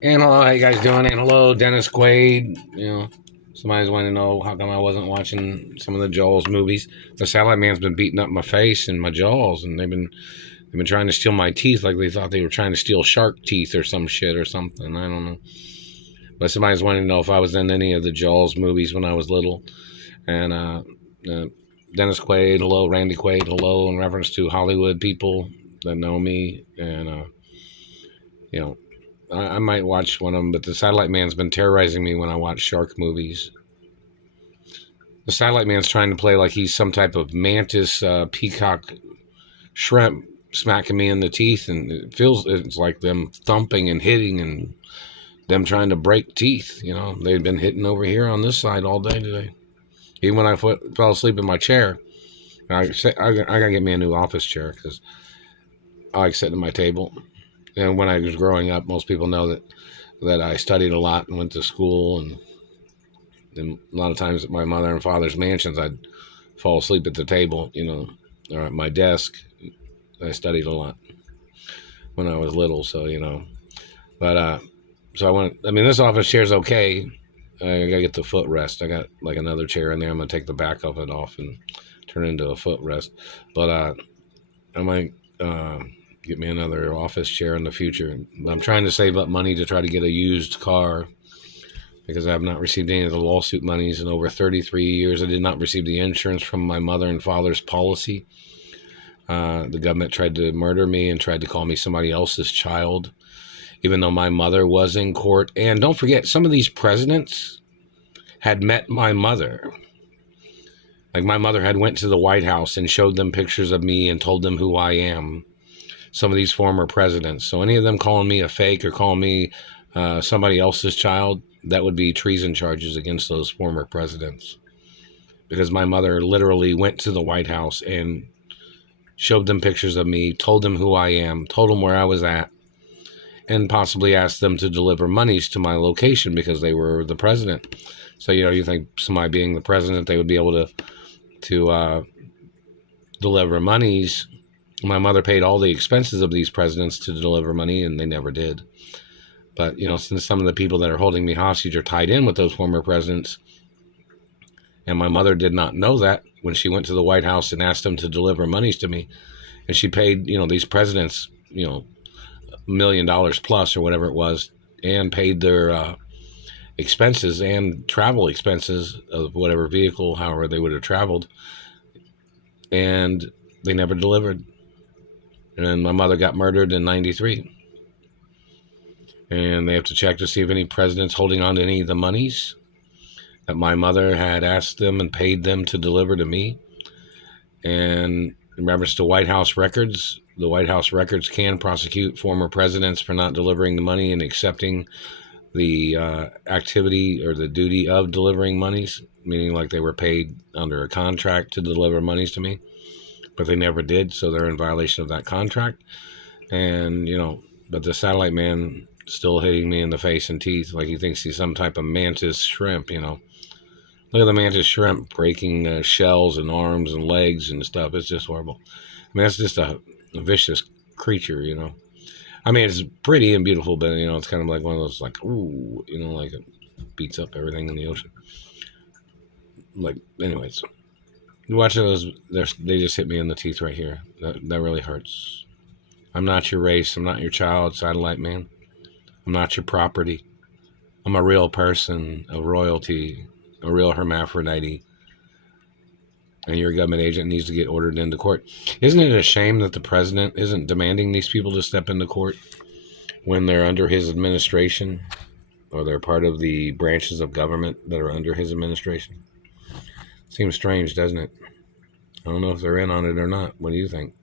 And hello, how you guys doing? And hello, Dennis Quaid. Somebody's wanting to know how come I wasn't watching some of the Jaws movies. The Satellite Man's been beating up my face and my jaws, and they've been trying to steal my teeth, like they thought they were trying to steal shark teeth or some shit or something. I don't know. But somebody's wanting to know if I was in any of the Jaws movies when I was little. And uh, Dennis Quaid, hello, Randy Quaid, hello, in reference to Hollywood people that know me, and you know I might watch one of them, but the Satellite Man's been terrorizing me when I watch shark movies. The Satellite Man's trying to play like he's some type of mantis, peacock, shrimp, smacking me in the teeth, and it's like them thumping and hitting and them trying to break teeth. They've been hitting over here on this side all day today. Even when I fell asleep in my chair, I gotta get me a new office chair because I like sitting at my table. And when I was growing up, most people know that I studied a lot and went to school, and a lot of times at my mother and father's mansions, I'd fall asleep at the table, or at my desk. I studied a lot when I was little, But so I went. I mean, this office chair's okay. I gotta get the footrest. I got like another chair in there. I'm gonna take the back of it off and turn it into a footrest. But I might get me another office chair in the future. I'm trying to save up money to try to get a used car because I have not received any of the lawsuit monies in over 33 years. I did not receive the insurance from my mother and father's policy. The government tried to murder me and tried to call me somebody else's child, even though my mother was in court. And don't forget, some of these presidents had met my mother. Like my mother had went to the White House and showed them pictures of me and told them who I am. Some of these former presidents. So any of them calling me a fake or calling me somebody else's child, that would be treason charges against those former presidents. Because my mother literally went to the White House and showed them pictures of me, told them who I am, told them where I was at, and possibly asked them to deliver monies to my location because they were the president. So, you think somebody being the president, they would be able to deliver monies. My mother paid all the expenses of these presidents to deliver money, and they never did. But, since some of the people that are holding me hostage are tied in with those former presidents, and my mother did not know that when she went to the White House and asked them to deliver monies to me, and she paid, these presidents, $1 million plus or whatever it was, and paid their expenses and travel expenses of whatever vehicle, however they would have traveled, and they never delivered. And my mother got murdered in 93. And they have to check to see if any president's holding on to any of the monies that my mother had asked them and paid them to deliver to me. And in reference to White House records, the White House records can prosecute former presidents for not delivering the money and accepting the activity or the duty of delivering monies, meaning like they were paid under a contract to deliver monies to me, but they never did, so they're in violation of that contract. And, but the Satellite Man still hitting me in the face and teeth like he thinks he's some type of mantis shrimp. Look at the mantis shrimp breaking shells and arms and legs and stuff. It's just horrible. I mean, that's just a vicious creature. I mean, it's pretty and beautiful, but it's kind of like one of those like, ooh, like it beats up everything in the ocean. Like, anyways, watching those, they just hit me in the teeth right here. That really hurts. I'm not your race. I'm not your child, Satellite Man. I'm not your property. I'm a real person, a royalty, a real hermaphrodite. And your government agent needs to get ordered into court. Isn't it a shame that the president isn't demanding these people to step into court when they're under his administration or they're part of the branches of government that are under his administration? Seems strange, doesn't it? I don't know if they're in on it or not. What do you think?